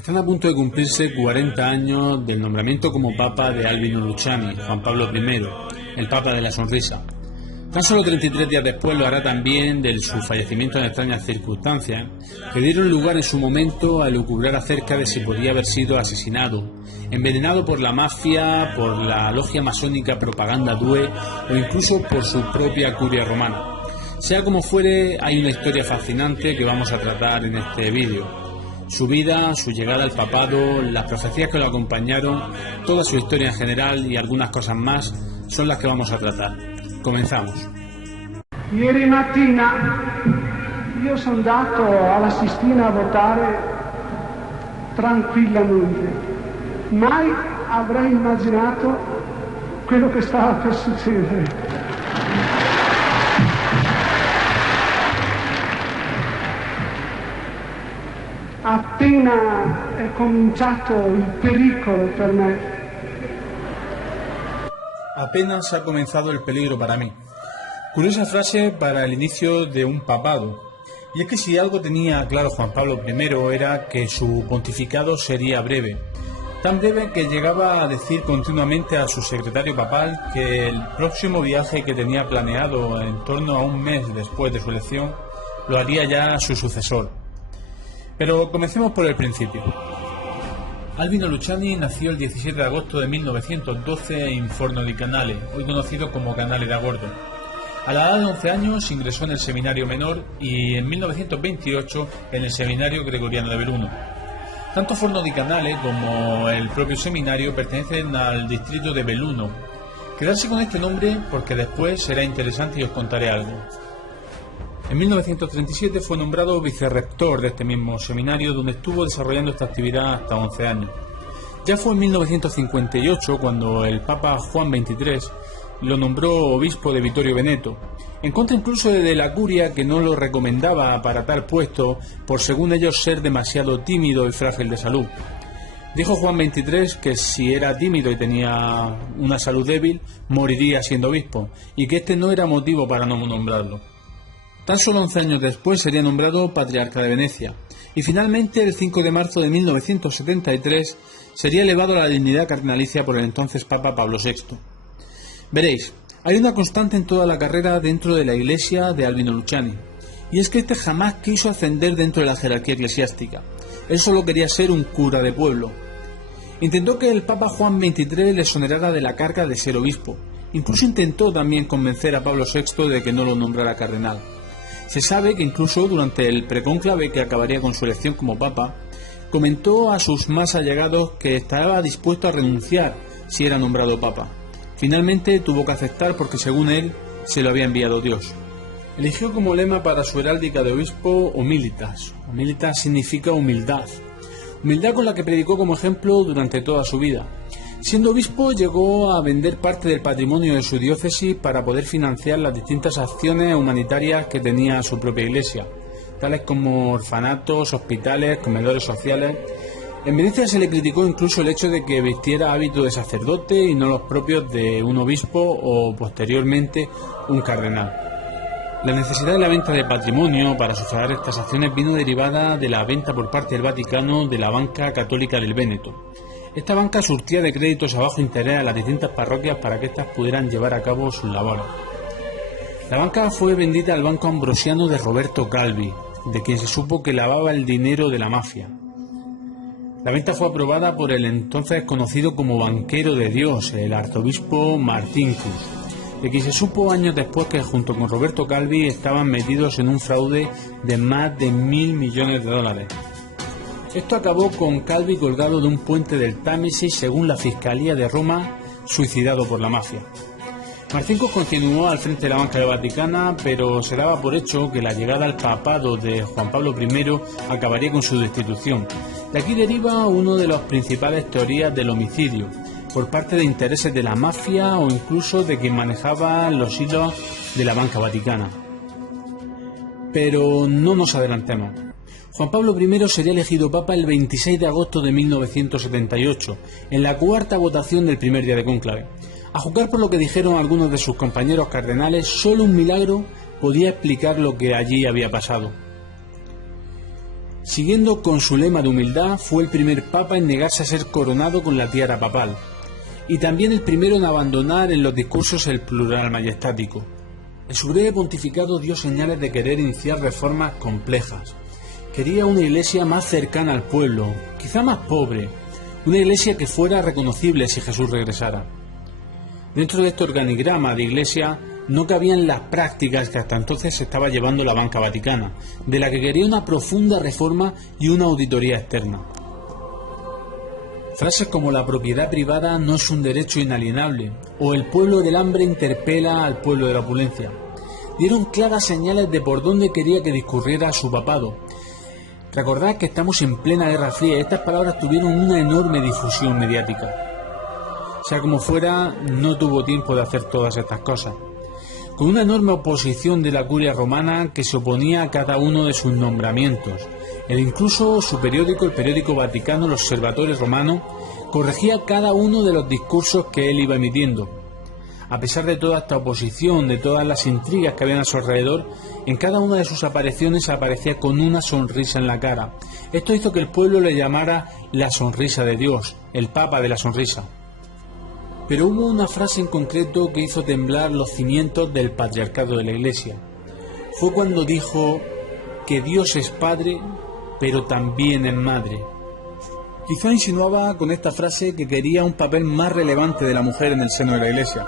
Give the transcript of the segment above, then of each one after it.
Están a punto de cumplirse 40 años del nombramiento como Papa de Albino Luciani, Juan Pablo I, el Papa de la Sonrisa. Tan solo 33 días después lo hará también de su fallecimiento en extrañas circunstancias, que dieron lugar en su momento a elucubrar acerca de si podía haber sido asesinado, envenenado por la mafia, por la logia masónica Propaganda Due o incluso por su propia curia romana. Sea como fuere, hay una historia fascinante que vamos a tratar en este vídeo. Su vida, su llegada al papado, las profecías que lo acompañaron, toda su historia en general y algunas cosas más son las que vamos a tratar. Comenzamos. Ieri mattina io sono andato alla Sistina a votare tranquillamente. Mai avrei immaginato quello che stava per succedere. Appena è cominciato il pericolo per me. Apenas ha comenzado el peligro para mí. Curiosa frase para el inicio de un papado. Y es que si algo tenía claro Juan Pablo I era que su pontificado sería breve. Tan breve que llegaba a decir continuamente a su secretario papal que el próximo viaje que tenía planeado en torno a un mes después de su elección lo haría ya su sucesor. Pero comencemos por el principio. Albino Luciani nació el 17 de agosto de 1912 en Forno di Canale, hoy conocido como Canale da Gordo. A la edad de 11 años ingresó en el seminario menor y en 1928 en el seminario gregoriano de Belluno. Tanto Forno di Canale como el propio seminario pertenecen al distrito de Belluno. Quedarse con este nombre porque después será interesante y os contaré algo. En 1937 fue nombrado vicerrector de este mismo seminario, donde estuvo desarrollando esta actividad hasta 11 años. Ya fue en 1958 cuando el Papa Juan XXIII lo nombró obispo de Vittorio Veneto, en contra incluso de la curia, que no lo recomendaba para tal puesto por, según ellos, ser demasiado tímido y frágil de salud. Dijo Juan XXIII que si era tímido y tenía una salud débil, moriría siendo obispo, y que este no era motivo para no nombrarlo. Tan solo 11 años después sería nombrado patriarca de Venecia y finalmente el 5 de marzo de 1973 sería elevado a la dignidad cardenalicia por el entonces Papa Pablo VI. Veréis, hay una constante en toda la carrera dentro de la iglesia de Albino Luciani, y es que este jamás quiso ascender dentro de la jerarquía eclesiástica. Él solo quería ser un cura de pueblo. Intentó que el Papa Juan XXIII le exonerara de la carga de ser obispo. Incluso intentó también convencer a Pablo VI de que no lo nombrara cardenal. Se sabe que incluso durante el precónclave que acabaría con su elección como papa, comentó a sus más allegados que estaba dispuesto a renunciar si era nombrado papa. Finalmente tuvo que aceptar porque, según él, se lo había enviado Dios. Eligió como lema para su heráldica de obispo Humilitas. Humilitas significa humildad. Humildad con la que predicó como ejemplo durante toda su vida. Siendo obispo, llegó a vender parte del patrimonio de su diócesis para poder financiar las distintas acciones humanitarias que tenía su propia iglesia, tales como orfanatos, hospitales, comedores sociales. En Venecia se le criticó incluso el hecho de que vistiera hábito de sacerdote y no los propios de un obispo o, posteriormente, un cardenal. La necesidad de la venta de patrimonio para sufragar estas acciones vino derivada de la venta por parte del Vaticano de la Banca Católica del Véneto. Esta banca surtía de créditos a bajo interés a las distintas parroquias para que éstas pudieran llevar a cabo sus labores. La banca fue vendida al Banco Ambrosiano de Roberto Calvi, de quien se supo que lavaba el dinero de la mafia. La venta fue aprobada por el entonces conocido como banquero de Dios, el arzobispo Martinkus, de quien se supo años después que junto con Roberto Calvi estaban metidos en un fraude de más de $1.000 millones. Esto acabó con Calvi colgado de un puente del Támesis, según la Fiscalía de Roma, suicidado por la mafia. Marcinkus continuó al frente de la banca vaticana, pero se daba por hecho que la llegada al papado de Juan Pablo I acabaría con su destitución. De aquí deriva una de las principales teorías del homicidio, por parte de intereses de la mafia o incluso de quien manejaba los hilos de la banca vaticana. Pero no nos adelantemos. Juan Pablo I sería elegido papa el 26 de agosto de 1978, en la cuarta votación del primer día de cónclave. A juzgar por lo que dijeron algunos de sus compañeros cardenales, solo un milagro podía explicar lo que allí había pasado. Siguiendo con su lema de humildad, fue el primer papa en negarse a ser coronado con la tiara papal, y también el primero en abandonar en los discursos el plural majestático. En su breve pontificado dio señales de querer iniciar reformas complejas. Quería una iglesia más cercana al pueblo, quizá más pobre, una iglesia que fuera reconocible si Jesús regresara. Dentro de este organigrama de iglesia no cabían las prácticas que hasta entonces se estaba llevando la banca vaticana, de la que quería una profunda reforma y una auditoría externa. Frases como la propiedad privada no es un derecho inalienable, o el pueblo del hambre interpela al pueblo de la opulencia, dieron claras señales de por dónde quería que discurriera su papado. Recordad que estamos en plena Guerra Fría y estas palabras tuvieron una enorme difusión mediática. Sea como fuera, no tuvo tiempo de hacer todas estas cosas. Con una enorme oposición de la curia romana que se oponía a cada uno de sus nombramientos. Incluso su periódico, el periódico vaticano, el Observatore Romano, corregía cada uno de los discursos que él iba emitiendo. A pesar de toda esta oposición, de todas las intrigas que habían a su alrededor, en cada una de sus apariciones aparecía con una sonrisa en la cara. Esto hizo que el pueblo le llamara la sonrisa de Dios, el Papa de la sonrisa. Pero hubo una frase en concreto que hizo temblar los cimientos del patriarcado de la Iglesia. Fue cuando dijo que Dios es Padre, pero también es Madre. Quizá insinuaba con esta frase que quería un papel más relevante de la mujer en el seno de la Iglesia.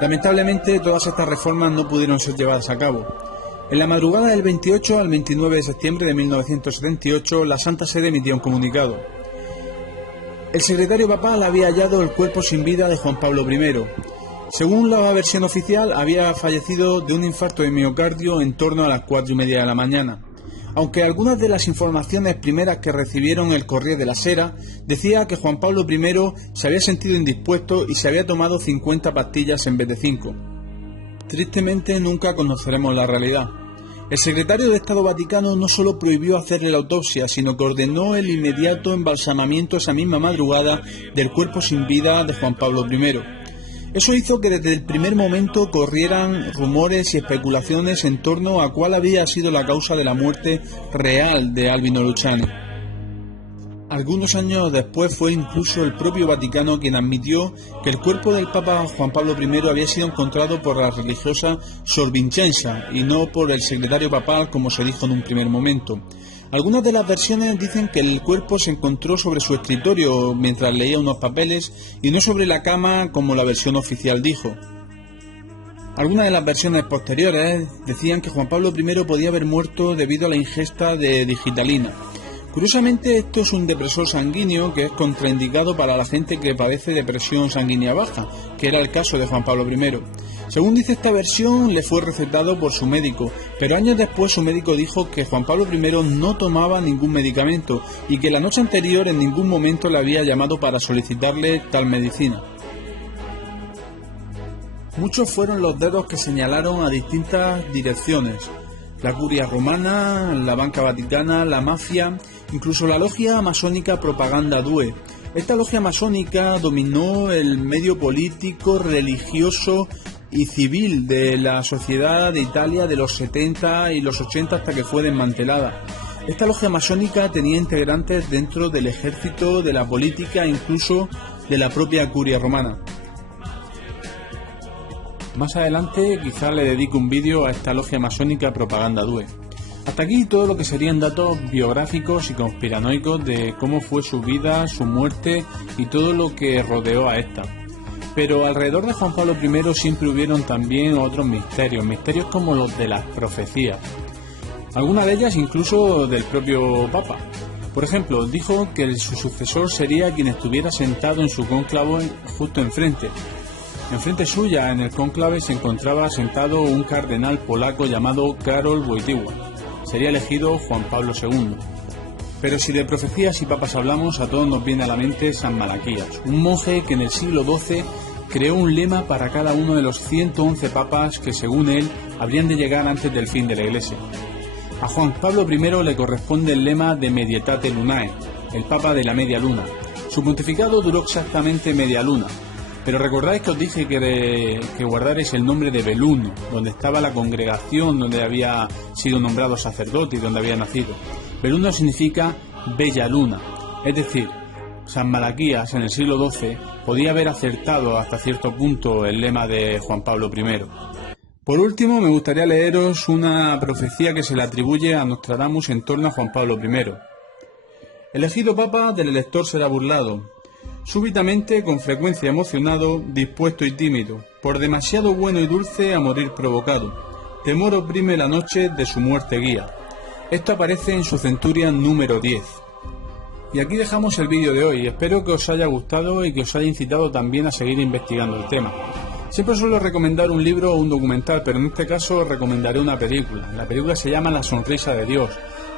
Lamentablemente, todas estas reformas no pudieron ser llevadas a cabo. En la madrugada del 28 al 29 de septiembre de 1978, la Santa Sede emitía un comunicado. El secretario papal había hallado el cuerpo sin vida de Juan Pablo I. Según la versión oficial, había fallecido de un infarto de miocardio en torno a las 4:30 de la mañana. Aunque algunas de las informaciones primeras que recibieron el Corriere della Sera decía que Juan Pablo I se había sentido indispuesto y se había tomado 50 pastillas en vez de 5. Tristemente nunca conoceremos la realidad. El secretario de Estado Vaticano no solo prohibió hacerle la autopsia, sino que ordenó el inmediato embalsamamiento esa misma madrugada del cuerpo sin vida de Juan Pablo I. Eso hizo que desde el primer momento corrieran rumores y especulaciones en torno a cuál había sido la causa de la muerte real de Albino Luciani. Algunos años después fue incluso el propio Vaticano quien admitió que el cuerpo del Papa Juan Pablo I había sido encontrado por la religiosa Sor Vincenza y no por el secretario papal como se dijo en un primer momento. Algunas de las versiones dicen que el cuerpo se encontró sobre su escritorio mientras leía unos papeles y no sobre la cama como la versión oficial dijo. Algunas de las versiones posteriores decían que Juan Pablo I podía haber muerto debido a la ingesta de digitalina. Curiosamente, esto es un depresor sanguíneo que es contraindicado para la gente que padece de presión sanguínea baja, que era el caso de Juan Pablo I. Según dice esta versión, le fue recetado por su médico, pero años después su médico dijo que Juan Pablo I no tomaba ningún medicamento y que la noche anterior en ningún momento le había llamado para solicitarle tal medicina. Muchos fueron los dedos que señalaron a distintas direcciones: la curia romana, la banca vaticana, la mafia, incluso la logia masónica Propaganda Due. Esta logia masónica dominó el medio político, religioso y civil de la sociedad de Italia de los 70 y los 80 hasta que fue desmantelada. Esta logia masónica tenía integrantes dentro del ejército, de la política e incluso de la propia curia romana. Más adelante quizá le dedique un vídeo a esta logia masónica Propaganda Due. Hasta aquí todo lo que serían datos biográficos y conspiranoicos de cómo fue su vida, su muerte y todo lo que rodeó a esta. Pero alrededor de Juan Pablo I siempre hubieron también otros misterios como los de las profecías. Algunas de ellas incluso del propio Papa. Por ejemplo, dijo que su sucesor sería quien estuviera sentado en su cónclave justo enfrente. Enfrente suya, en el cónclave, se encontraba sentado un cardenal polaco llamado Karol Wojtyła. Sería elegido Juan Pablo II. Pero si de profecías y papas hablamos, a todos nos viene a la mente San Malaquías, un monje que en el siglo XII creó un lema para cada uno de los 111 papas que, según él, habrían de llegar antes del fin de la Iglesia. A Juan Pablo I le corresponde el lema de Medietate Lunae, el papa de la media luna. Su pontificado duró exactamente media luna. Pero recordáis que os dije que guardarais el nombre de Belluno, donde estaba la congregación donde había sido nombrado sacerdote y donde había nacido. Belunda significa bella luna, es decir, San Malaquías en el siglo XII podía haber acertado hasta cierto punto el lema de Juan Pablo I. Por último, me gustaría leeros una profecía que se le atribuye a Nostradamus en torno a Juan Pablo I. Elegido papa, del elector será burlado, súbitamente, con frecuencia emocionado, dispuesto y tímido, por demasiado bueno y dulce a morir provocado. Temor oprime la noche, de su muerte guía. Esto aparece en su Centurion número 10. Y aquí dejamos el vídeo de hoy. Espero que os haya gustado y que os haya incitado también a seguir investigando el tema. Siempre suelo recomendar un libro o un documental, pero en este caso os recomendaré una película. La película se llama La sonrisa de Dios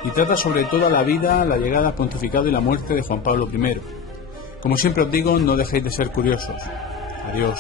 y trata sobre toda la vida, la llegada al pontificado y la muerte de Juan Pablo I. Como siempre os digo, no dejéis de ser curiosos. Adiós.